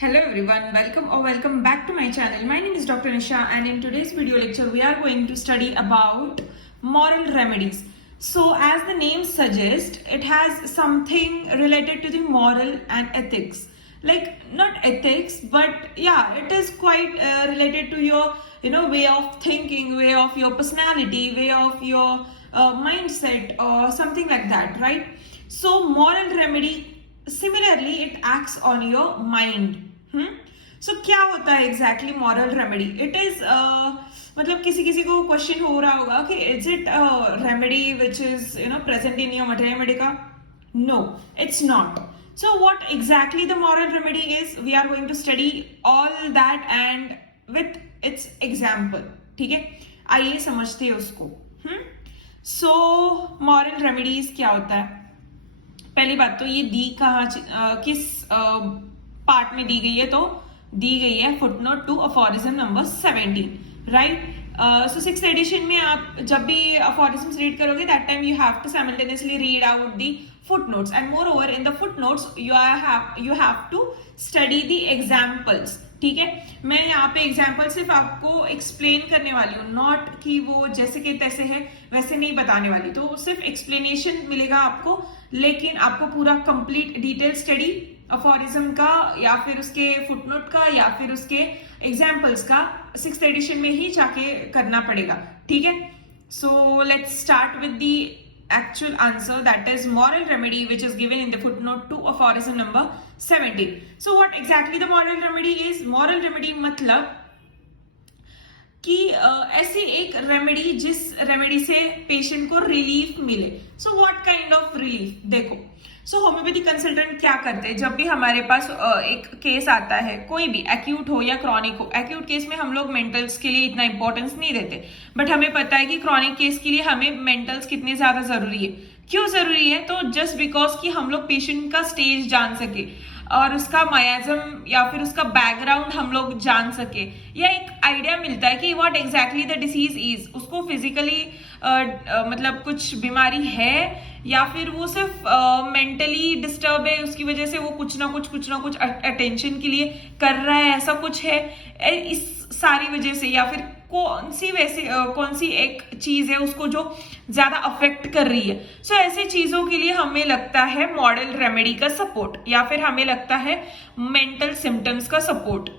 Hello everyone, welcome back to my channel. My name is Dr. Nisha and in today's video lecture we are going to study about moral remedies. So as the name suggests, it has something related to the moral and ethics. Like not ethics, but yeah, it is quite related to your way of thinking, way of your personality, way of your mindset or something like that, right? So moral remedy, similarly it acts on your mind. सो क्या होता है exactly moral remedy? It is मतलब किसी किसी को question हो रहा होगा कि is it remedy which is present in your materia medica? No, it's not. So what exactly the moral remedy is, we are going to study all that and with its example. ठीक है, आइए समझते हैं उसको. So moral remedies क्या होता है? पहली बात तो ये दी कहाँ किस पार्ट में दी गई है? तो दी गई है footnote to aphorism number 17, right? So 6th edition में आप जब भी अफोरिज्म्स रीड करोगे that time you have to simultaneously read out the footnotes and moreover in the footnotes you have to study the examples. ठीक है, मैं यहाँ पे एग्जाम्पल सिर्फ आपको एक्सप्लेन करने वाली हूँ, नॉट कि वो जैसे के तैसे है वैसे नहीं बताने वाली. तो सिर्फ एक्सप्लेनेशन मिलेगा आपको, लेकिन आपको पूरा कंप्लीट डिटेल स्टडी अफोरिज्म का या फिर उसके फुटनोट का या फिर उसके एग्जाम्पल्स का 6th एडिशन में ही जाके करना पड़ेगा. ठीक है, so let's start with the actual answer, that is moral remedy which is given in the footnote to aphorism number 17. So what exactly the moral remedy is? Moral remedy मतलब कि ऐसी एक रेमेडी जिस रेमेडी से patient को relief मिले. So what kind of relief? देखो, सो homeopathy consultant क्या करते हैं जब भी हमारे पास एक केस आता है, कोई भी एक्यूट हो या क्रॉनिक हो. एक्यूट केस में हम लोग मेंटल्स के लिए इतना इंपॉर्टेंस नहीं देते, बट हमें पता है कि क्रॉनिक केस के लिए हमें मेंटल्स कितने ज्यादा जरूरी है. क्यों जरूरी है? तो जस्ट बिकॉज कि हम लोग पेशेंट का स्टेज जान सके और उसका मायाजम या फिर उसका बैकग्राउंड हम लोग जान सके, या एक आइडिया मिलता है कि what exactly the disease is. उसको फिजिकली मतलब कुछ बीमारी है या फिर वो सिर्फ मेंटली डिस्टर्ब है, उसकी वजह से वो कुछ ना कुछ अटेंशन के लिए कर रहा है, ऐसा कुछ है. इस सारी वजह से या फिर कौन सी एक चीज है उसको जो ज्यादा अफेक्ट कर रही है. सो ऐसी चीजों के लिए हमें लगता है मॉडल रेमेडी का सपोर्ट, या फिर हमें लगता है मेंटल सिम्टम्स का सपोर्ट.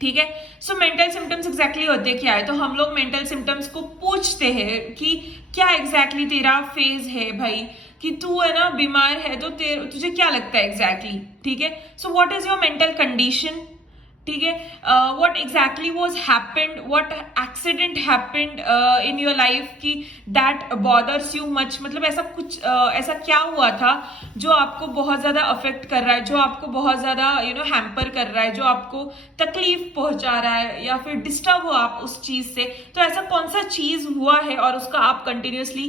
ठीक है, सो मेंटल सिम्टम्स एग्जैक्टली होते क्या है? तो हम लोग मेंटल सिम्टम्स को पूछते हैं कि क्या एग्जैक्टली तेरा फेज है भाई, कि तू है ना बीमार है तो तुझे क्या लगता है एग्जैक्टली. ठीक है, so what is your mental condition? ठीक है, what exactly was happened, what accident happened in your life कि दैट बॉदर्स यू मच. मतलब ऐसा कुछ ऐसा क्या हुआ था जो आपको बहुत ज्यादा अफेक्ट कर रहा है, जो आपको बहुत ज्यादा हैम्पर कर रहा है, जो आपको तकलीफ पहुंचा रहा है या फिर डिस्टर्ब हो आप उस चीज से. तो ऐसा कौन सा चीज हुआ है और उसका आप कंटिन्यूसली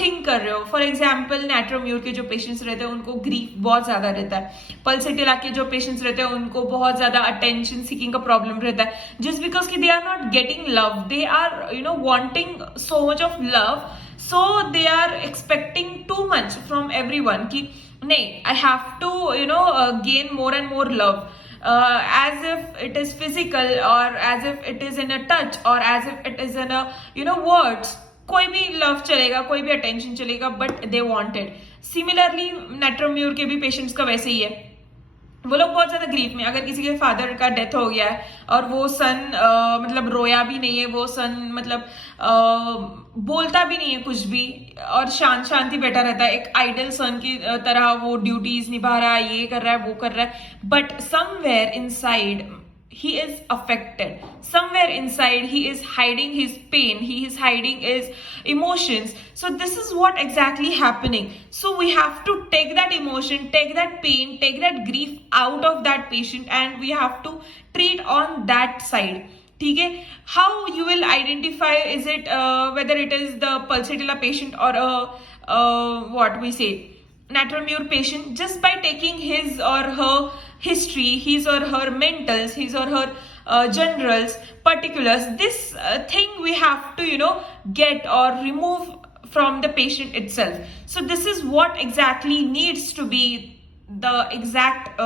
थिंक कर रहे हो. फॉर एग्जाम्पल नैट्रोम्यूर के जो पेशेंट्स रहते हैं उनको ग्रीफ बहुत ज्यादा रहता है. पल्सेटिला के जो पेशेंट्स रहते हैं उनको बहुत ज्यादा अटेंशन सीकिंग का प्रॉब्लम रहता है, जस्ट बिकॉज कि they are not getting love, they are wanting so much of love, so they are expecting too much from everyone कि नहीं, I have to gain more and more love, as if it is physical or as if it is in a touch or as if it is in a words. कोई भी love चलेगा, कोई भी attention चलेगा, but they wanted. Similarly नेट्रोम्यूर के भी patients का वैसे ही है. वो लोग बहुत ज्यादा ग्रीफ में, अगर किसी के फादर का डेथ हो गया है और वो सन मतलब रोया भी नहीं है, वो सन मतलब बोलता भी नहीं है कुछ भी और शांति बैठा रहता है, एक आइडल सन की तरह वो ड्यूटीज निभा रहा है, ये कर रहा है वो कर रहा है, but somewhere inside he is affected. Somewhere inside he is hiding his pain, he is hiding his emotions. So this is what exactly happening. So we have to take that emotion, take that pain, take that grief out of that patient and we have to treat on that side. ठीक है, how you will identify is it whether it is the pulsatilla patient or what we say Natromure patient, just by taking his or her history, his or her mentals, his or her generals, particulars. This thing we have to get or remove from the patient itself. So this is what exactly needs to be the exact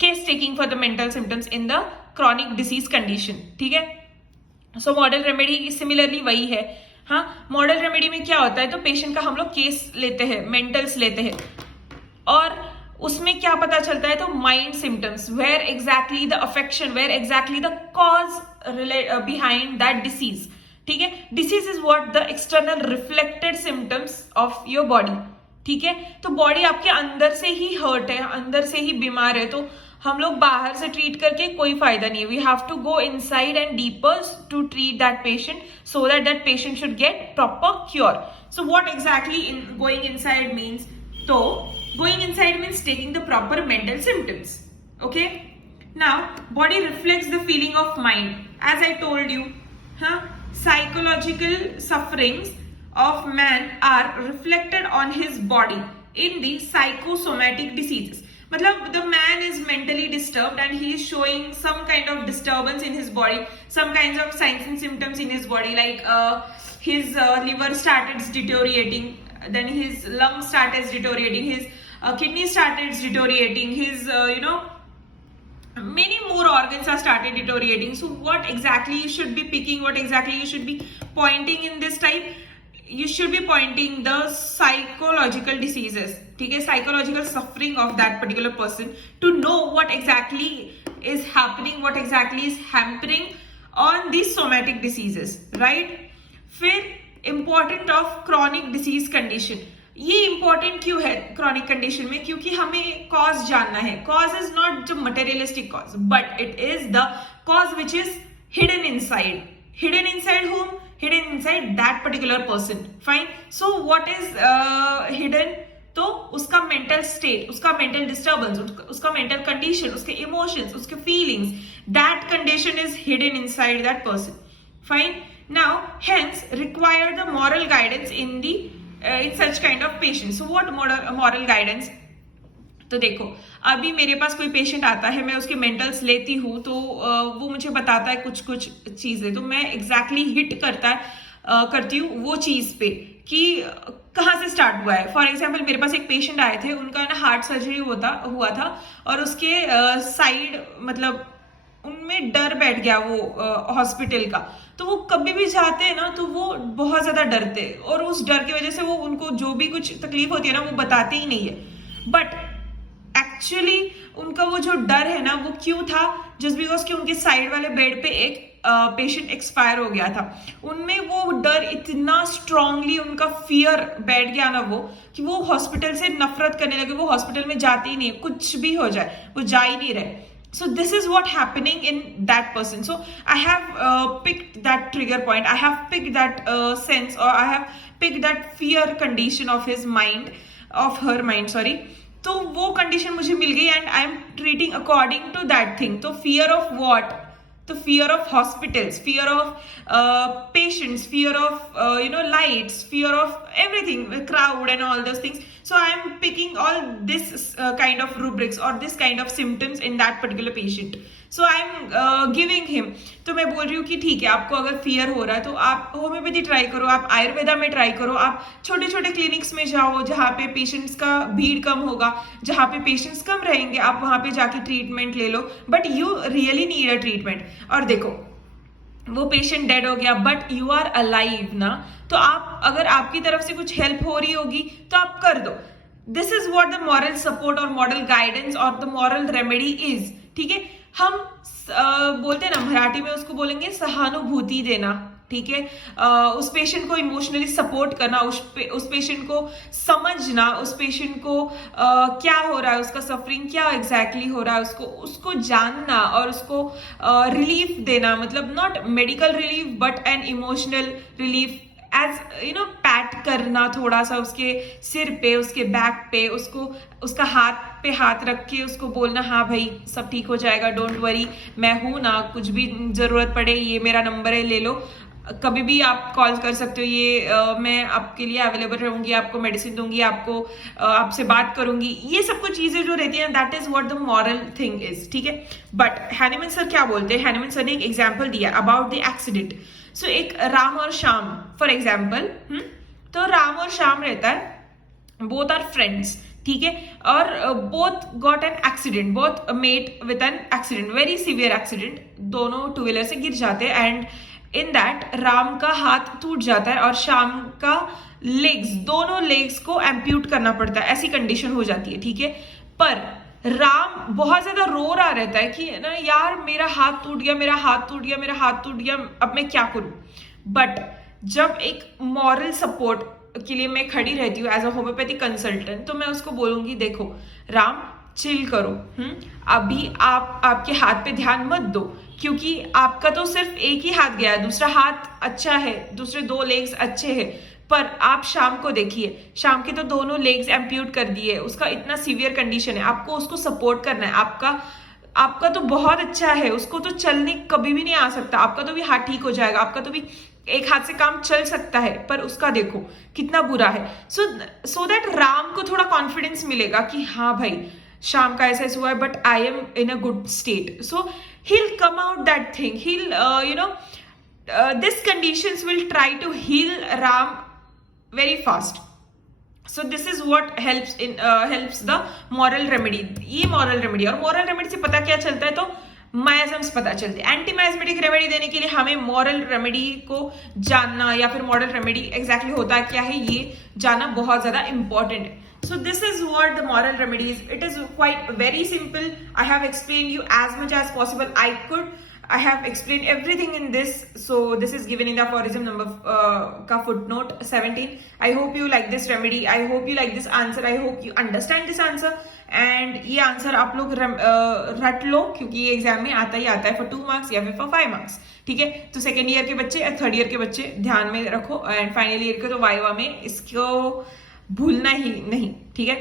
case taking for the mental symptoms in the chronic disease condition, ठीक है। सो model remedy similarly वही है। हाँ, model remedy में क्या होता है, तो पेशेंट का हम लोग केस लेते हैं, मेंटल्स लेते हैं, और उसमें क्या पता चलता है, तो mind symptoms, where exactly the affection, where exactly the cause behind that disease, ठीक है। Disease is what the external reflected symptoms of your body, ठीक है। तो बॉडी आपके अंदर से ही हर्ट है, अंदर से ही बीमार है, तो हम लोग बाहर से ट्रीट करके कोई फायदा नहीं है। We have to go inside and deeper to treat that patient so that patient should get proper cure. So what exactly going inside means, तो going inside means taking the proper mental symptoms, okay. Now body reflects the feeling of mind, as I told you, psychological sufferings of man are reflected on his body in the psychosomatic diseases. मतलब the man is mentally disturbed and he is showing some kind of disturbance in his body, some kinds of signs and symptoms in his body, like his liver started deteriorating, then his lungs started deteriorating, his kidney started deteriorating, his many more organs are started deteriorating. So what exactly you should be picking, what exactly you should be pointing in this type, you should be pointing the psychological diseases, ठीक है, psychological suffering of that particular person, to know what exactly is happening, what exactly is hampering on these somatic diseases, right. फिर important of chronic disease condition, ये important क्यों है chronic condition में, क्योंकि हमें cause जानना है। Cause is not the materialistic cause, but it is the cause which is hidden inside, hidden inside home, hidden inside that particular person, fine. So what is hidden, तो उसका mental state, उसका mental disturbance, उसका mental condition, उसके emotions, उसके feelings, that condition is hidden inside that person, fine. Now hence require the moral guidance in the in such kind of patients. So what moral guidance, तो देखो अभी मेरे पास कोई patient आता है, मैं उसके मेंटल्स लेती हूँ, तो वो मुझे बताता है कुछ कुछ चीजें, तो मैं एग्जैक्टली हिट करती हूँ वो चीज पे कि कहाँ से स्टार्ट हुआ है। फॉर एग्जाम्पल मेरे पास एक पेशेंट आए थे, उनका ना हार्ट सर्जरी हुआ था, और उसके साइड मतलब उनमें डर बैठ गया वो हॉस्पिटल का, तो वो कभी भी जाते हैं ना तो वो बहुत ज्यादा डरते, और उस डर की वजह से वो उनको जो भी कुछ तकलीफ होती है ना वो बताते ही नहीं है। बट एक्चुअली उनका वो जो डर है ना वो क्यों था, जस्ट बिकॉज कि उनके साइड वाले बेड पे एक पेशेंट एक्सपायर हो गया था। उनमें वो डर इतना स्ट्रांगली, उनका फियर बैठ गया ना वो, कि वो हॉस्पिटल से नफरत करने लगे, वो हॉस्पिटल में जाते ही नहीं, कुछ भी हो जाए वो जा ही नहीं रहे। So this is what happening in that person. So I have picked that trigger point, I have picked that sense, or I have picked that fear condition of his mind, of her mind, sorry. तो वो condition मुझे मिल गई and I am treating according to that thing. तो fear of what? तो fear of hospitals, fear of patients, fear of lights, fear of everything, crowd and all those things. So I am picking all this kind of rubrics or this kind of symptoms in that particular patient. So I am giving him. तो मैं बोल रही हूँ कि ठीक है, आपको अगर फियर हो रहा है तो आप होम्योपैथी ट्राई करो, आप आयुर्वेदा में ट्राई करो, आप छोटे छोटे क्लिनिक्स में जाओ जहाँ पे पेशेंट्स का भीड़ कम होगा, जहाँ पे पेशेंट्स कम रहेंगे, आप वहाँ पे जाके ट्रीटमेंट ले लो। But you really need a treatment. और देखो वो पेशेंट डेड हो गया बट यू आर अलाइव ना, तो आप अगर आपकी तरफ से कुछ हेल्प हो रही होगी तो आप कर दो। This is what the moral support और मॉरल गाइडेंस और द मॉरल रेमेडी इज, ठीक है। हम बोलते हैं ना मराठी में, उसको बोलेंगे सहानुभूति देना, ठीक है। उस पेशेंट को इमोशनली सपोर्ट करना, उस पेशेंट को समझना, उस पेशेंट को क्या हो रहा है, उसका सफरिंग क्या एग्जैक्टली हो रहा है, उसको जानना और उसको रिलीफ देना, मतलब not medical relief but an emotional relief, as pat करना थोड़ा सा उसके सिर पे, उसके बैक पे, उसका हाथ पे हाथ रख के उसको बोलना, हाँ भाई सब ठीक हो जाएगा, डोंट वरी, मैं हूं ना, कुछ भी जरूरत पड़े ये मेरा नंबर है, ले लो, कभी भी आप कॉल कर सकते हो, ये मैं आपके लिए अवेलेबल रहूंगी, आपको मेडिसिन दूंगी, आपसे बात करूंगी। ये सब कुछ चीजें जो रहती हैं, that is what the moral thing is, ठीक है। बट हैनीमन सर क्या बोलते हैं, हैनीमन सर ने एक एग्जाम्पल दिया अबाउट द एक्सीडेंट। सो एक राम और श्याम फॉर एग्जाम्पल, तो राम और श्याम रहता है, बोथ आर फ्रेंड्स, ठीक है, और both got an accident, both met with an accident, very severe accident, दोनों टू व्हीलर से गिर जाते हैं एंड इन दैट राम का हाथ टूट जाता है और श्याम का लेग्स, दोनों लेग्स को एम्प्यूट करना पड़ता है, ऐसी कंडीशन हो जाती है, ठीक है। पर राम बहुत ज्यादा रो रहा रहता है कि ना यार मेरा हाथ टूट गया, मेरा हाथ टूट गया, मेरा हाथ टूट गया, अब मैं क्या करूं। बट जब एक मॉरल सपोर्ट के लिए मैं खड़ी रहती हूँ एज अ होम्योपैथिक कंसल्टेंट, तो मैं उसको बोलूंगी देखो राम चिल करो, अभी आप आपके हाथ पे ध्यान मत दो, क्योंकि आपका तो सिर्फ एक ही हाथ गया है, दूसरा हाथ अच्छा है, दूसरे दो लेग्स अच्छे हैं, पर आप शाम को देखिए, शाम के तो दोनों लेग्स एम्प्यूट कर दिए, उसका इतना सीवियर कंडीशन है, आपको उसको सपोर्ट करना है। आपका तो बहुत अच्छा है, उसको तो चलने कभी भी नहीं आ सकता, आपका तो भी हाथ ठीक हो जाएगा, आपका तो भी एक हाथ से काम चल सकता है, पर उसका देखो कितना बुरा है। सो दैट राम को थोड़ा कॉन्फिडेंस मिलेगा कि हाँ भाई शाम का ऐसा हुआ है, but I am in a good state, so he'll come out that thing, he'll this conditions will try to heal Ram very fast. So this is what helps the moral remedy, ये moral remedy। और moral remedy से पता क्या चलता है, तो मायाजम्स पता चलते हैं। एंटी मायाजमेटिक रेमेडी देने के लिए हमें मॉरल रेमेडी को जानना, या फिर मॉरल रेमेडी एग्जैक्टली होता क्या है ये जानना बहुत ज्यादा इंपॉर्टेंट है। So this is what the moral remedy is. It is quite very simple. I have explained you as much as possible I could. I have explained everything in this. So this is given in the aphorism number ka footnote 17. I hope you like this remedy. I hope you like this answer. I hope you understand this answer. And ये answer आप लोग रट लो, क्योंकि ये exam में आता ही आता है for 2 marks या फिर for 5 marks, ठीक है। तो सेकेंड ईयर के बच्चे या थर्ड ईयर के बच्चे ध्यान में रखो, एंड फाइनल ईयर के तो वाइवा में इसको भूलना ही नहीं, ठीक है।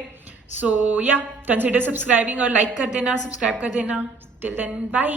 सो या कंसिडर सब्सक्राइबिंग और लाइक कर देना, सब्सक्राइब कर देना। Till then bye.